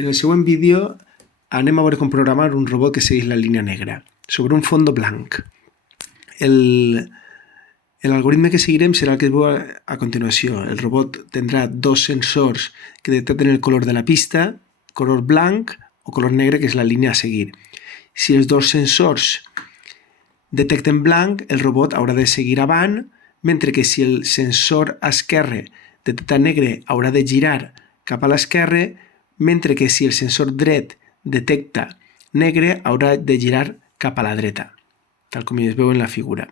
En el següent vídeo anem a veure com programar un robot que segueix la línia negra sobre un fons blanc. L'algoritme que seguirem serà el que es veu a continuació. El robot tindrà dos sensors que detecten el color de la pista, color blanc o color negre, que és la línia a seguir. Si els dos sensors detecten blanc, el robot haurà de seguir avant, mentre que si el sensor esquerre detecta negre, haurà de girar cap a l'esquerra, mentre que si el sensor dret detecta negre, haurà de girar cap a la dreta, tal com es veu en la figura.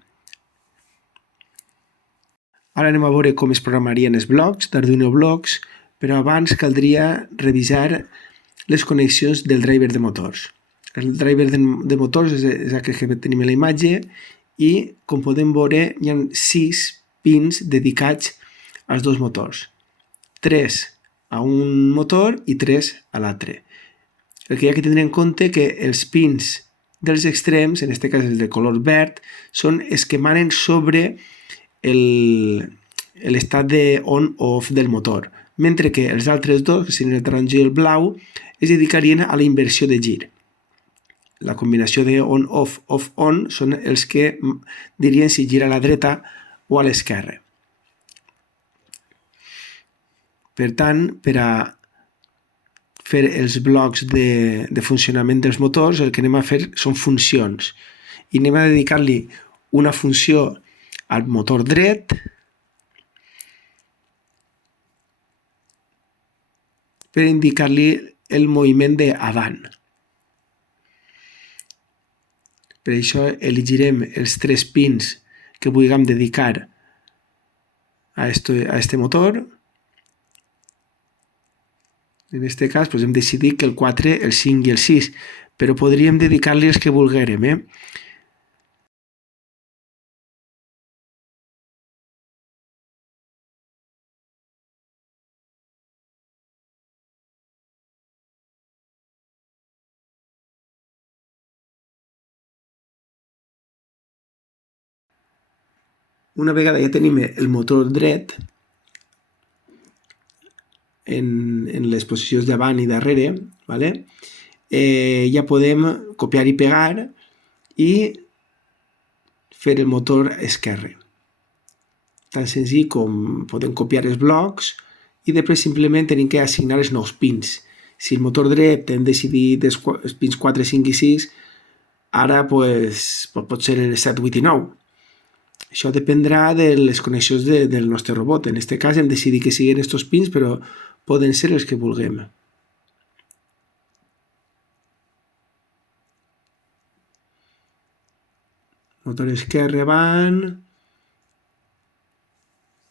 Ara anem a veure com es programarien els blocs d'Arduino Blocks, però abans caldria revisar les connexions del driver de motors. El driver de motors és aquest que tenim a la imatge i, com podem veure, hi ha 6 pins dedicats als dos motors. 3 a un motor i 3 a l'altre. El que hi ha que tenir en compte que els pins dels extrems, en aquest cas els de color verd, són els que manen sobre l'estat de on-off del motor, mentre que els altres dos, que serien el taronja i el blau, es dedicarien a la inversió de gir. La combinació de on-off, off-on són els que dirien si gira a la dreta o a l'esquerra. Per tant, per a fer els blocs de funcionament dels motors, el que anem a fer són funcions. I anem a dedicar-li una funció al motor dret, per indicar-li el moviment d'avant. Per això elegirem els 3 pins que vulguem dedicar a este motor. En aquest cas hem decidit que el 4, el 5 i el 6, però podríem dedicar-li els que vulguérem. Una vegada ja tenim el motor dret en les posicions davant i darrere, ja podem copiar i pegar i fer el motor esquerre. Tan senzill com podem copiar els blocs i després simplement tenim que assignar els nous pins. Si el motor dret hem decidit els pins 4, 5 i 6, ara pot ser el 7, 8 i 9. Això dependrà de les connexions del nostre robot. En aquest cas hem decidit que siguin aquests pins, però poden ser els que vulguem. Motor esquerre avant,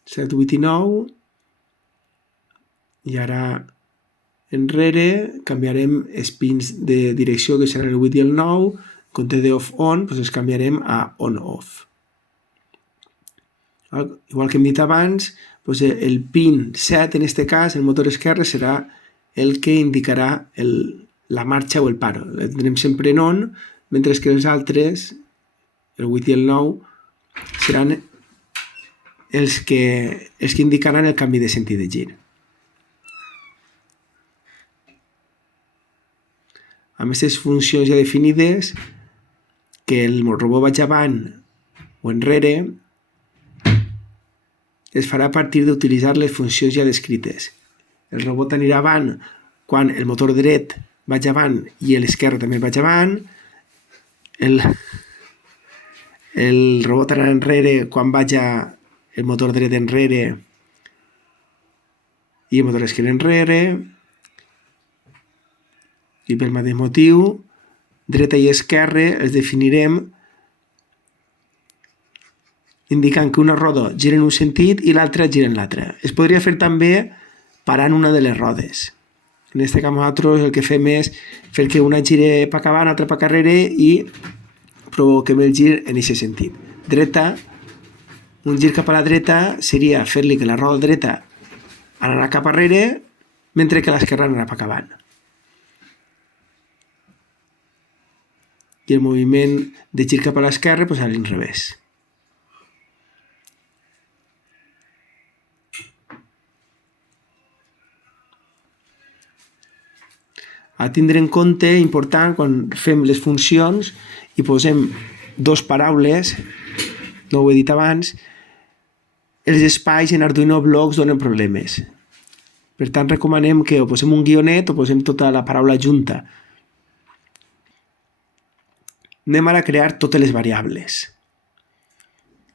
7, 8 i 9, i ara enrere canviarem els pins de direcció, que seran el 8 i el 9, en compte de off-on, els canviarem a on-off. Igual que hem dit abans, el pin 7, en aquest cas, el motor esquerre, serà el que indicarà la marxa o el paro. El tindrem sempre en on, mentre que els altres, el 8 i el 9, seran els que indicaran el canvi de sentit de gir. Amb aquestes funcions ja definides, que el robot vagi avant o enrere, es farà a partir d'utilitzar les funcions ja descrites. El robot anirà avant quan el motor dret vagi avant i l'esquerre també vagi avant. El robot anarà enrere quan vagi el motor dret enrere i el motor esquerre enrere. I pel mateix motiu, dreta i esquerra els definirem indicant que una roda gira en un sentit i l'altra gira en l'altre. Es podria fer també parant una de les rodes. En aquest cas nosaltres el que fem és fer que una giri per avant, l'altra per darrere i provoquem el gir en aquest sentit. Dreta, un gir cap a la dreta seria fer-li que la roda dreta anarà cap arrere, mentre que l'esquerra anarà per avant. I el moviment de gir cap a l'esquerra a l'inrevés. A tindre en compte, important, quan fem les funcions i posem dos paraules, no ho he dit abans, els espais en Arduino Blocks donen problemes. Per tant, recomanem que o posem un guionet o posem tota la paraula junta. Anem ara a crear totes les variables.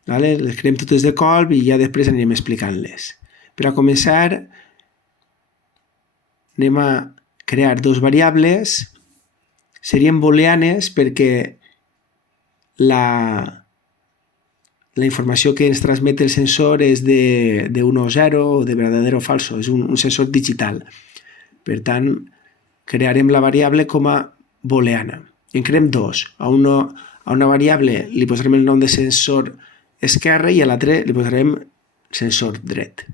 Vale? Les creem totes de colp i ja després anirem explicant-les. Per a començar, anem a crear dos variables. Serien booleanes perquè la informació que ens transmet el sensor és de 1 o 0 o de verdadero o falso, és un sensor digital. Per tant, crearem la variable com a booleana. En creem dos. A una variable li posarem el nom de sensor esquerre i a l'altre li posarem sensor dret.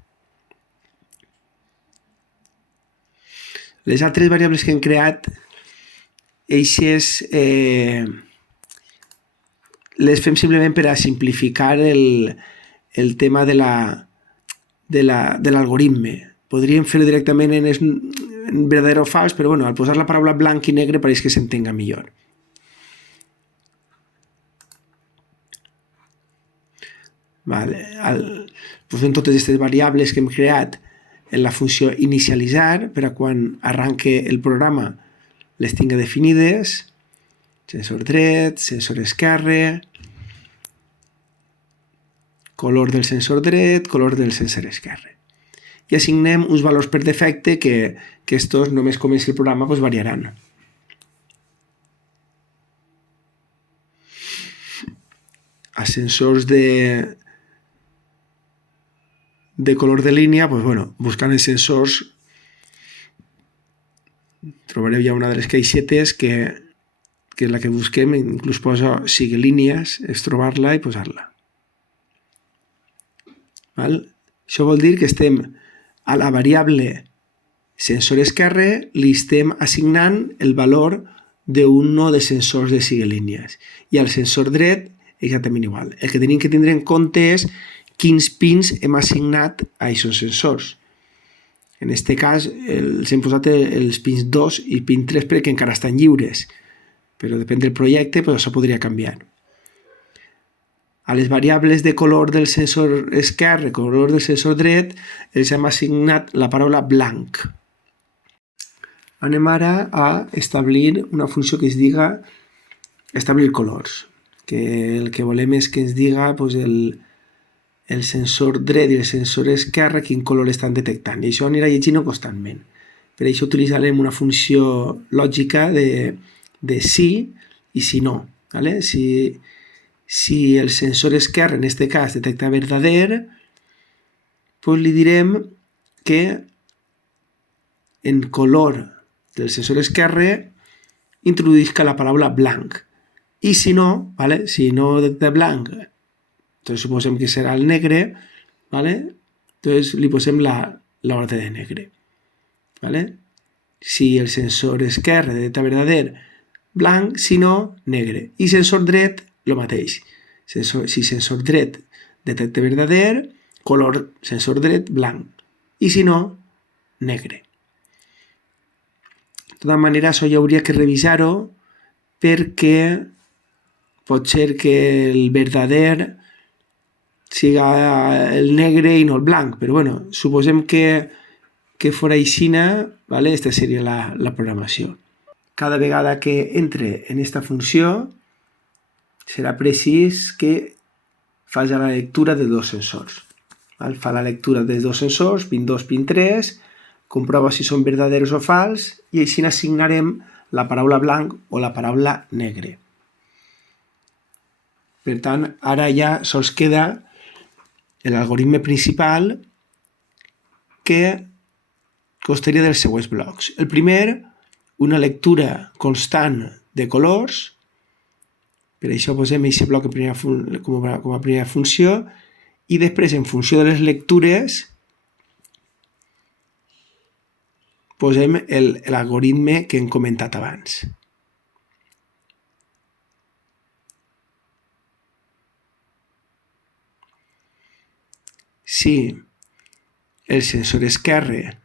Les altres variables que hem creat, eixes les fem simplement per a simplificar el tema de l'algoritme. Podríem fer-ho directament en verdadero o fals, però bueno, al posar la paraula blanc i negre pareix que s'entenga millor. Vale. Posem totes aquestes variables que hem creat en la funció inicialitzar per a quan arranque el programa les tinga definides. Sensor dret, sensor esquerre, color del sensor dret, color del sensor esquerre. I assignem uns valors per defecte que estos només comenci el programa pues, variaran. A sensors de color de línia, pues, bueno, buscant els sensors trobareu ja una de les caixetes que és la que busquem, inclús posa sigue línies, és trobar-la i posar-la. Això vol dir que estem a la variable sensor esquerre li estem assignant el valor d'un no de sensors de sigue línies i al sensor dret exactament igual. El que tenim que tindre en compte és quins pins hem assignat a aquests sensors. En aquest cas els hem posat els pins 2 i pin 3 perquè encara estan lliures, però depèn del projecte, doncs això podria canviar. A les variables de color del sensor esquerre, color del sensor dret, els hem assignat la paraula blanc. Anem ara a establir una funció que es diga establir colors, que el que volem és que ens diga doncs, el sensor dret i el sensor esquerre quin color estan detectant, i això anirà llegint constantment. Per això utilitzarem una funció lògica de sí i si no. ¿Vale? Si el sensor esquerre, en aquest cas, detecta verdader, doncs li direm que en color del sensor esquerre introduïsca la paraula blanc. I si no, ¿vale? Si no detecta blanc, doncs suposem que serà el negre, ¿vale? Doncs li posem l'ordre de negre. ¿Vale? Si el sensor esquerre detecta verdader, blanc, si no, negre. I sensor dret, el mateix. Si sensor dret detecta verdader, color sensor dret, blanc. I si no, negre. De tota manera, això ja hauria que revisar-ho perquè pot ser que el verdader siga el negre i no el blanc, però bueno, suposem que fora aixina, ¿vale? Esta seria la programació. Cada vegada que entre en esta funció serà precís que faci la lectura de dos sensors. Fa la lectura de dos sensors, pin 2, pin 3, comprova si són verdaderos o fals i així assignarem la paraula blanc o la paraula negre. Per tant, ara ja sols queda l'algoritme principal que constaria dels següents blocs. El primer, una lectura constant de colors, per això posem aquest bloc com a primera funció, i després, en funció de les lectures, posem l'algoritme que hem comentat abans. Si el sensor esquerre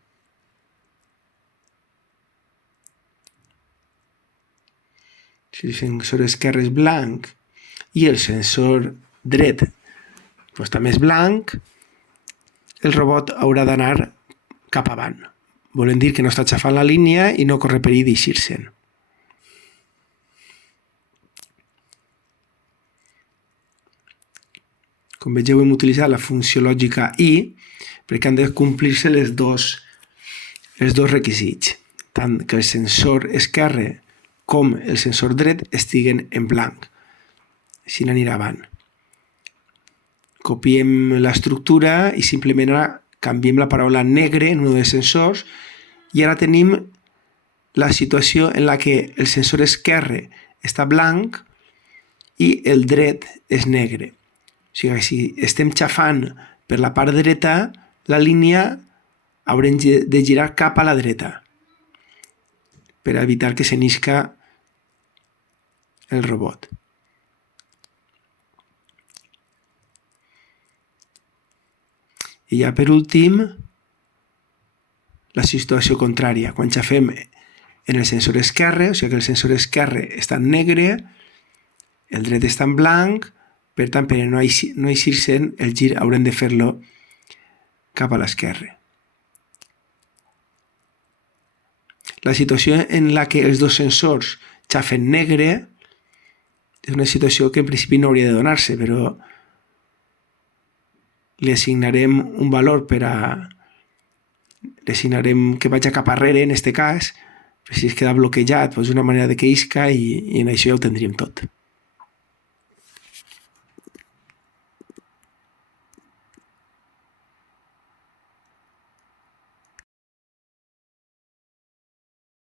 Si el sensor esquerre és blanc i el sensor dret també és blanc, el robot haurà d'anar cap avant. Volen dir que no està xafant la línia i no corre perill d'eixir-se'n. Com vegeu, hem utilitzat la funció lògica i perquè han de complir-se els dos requisits, tant que el sensor esquerre com el sensor dret estiguen en blanc. Així n'anirà avant. Copiem l'estructura i simplement ara canviem la paraula negre en un dels sensors i ara tenim la situació en la que el sensor esquerre està blanc i el dret és negre. O sigui que si estem xafant per la part dreta, la línia haurem de girar cap a la dreta per evitar que s'enisca el robot. I ja per últim, la situació contrària. Quan xafem en el sensor esquerre, o sigui que el sensor esquerre està en negre, el dret està en blanc, per tant, per no eixir-se'n, el gir haurem de fer-lo cap a l'esquerre. La situació en la que els dos sensors xafen negre és una situació que en principi no hauria de donar-se, però li assignarem un valor li assignarem que vagi cap arrere, en aquest cas, si es queda bloquejat, doncs una manera de que isca i en això ja ho tindríem tot.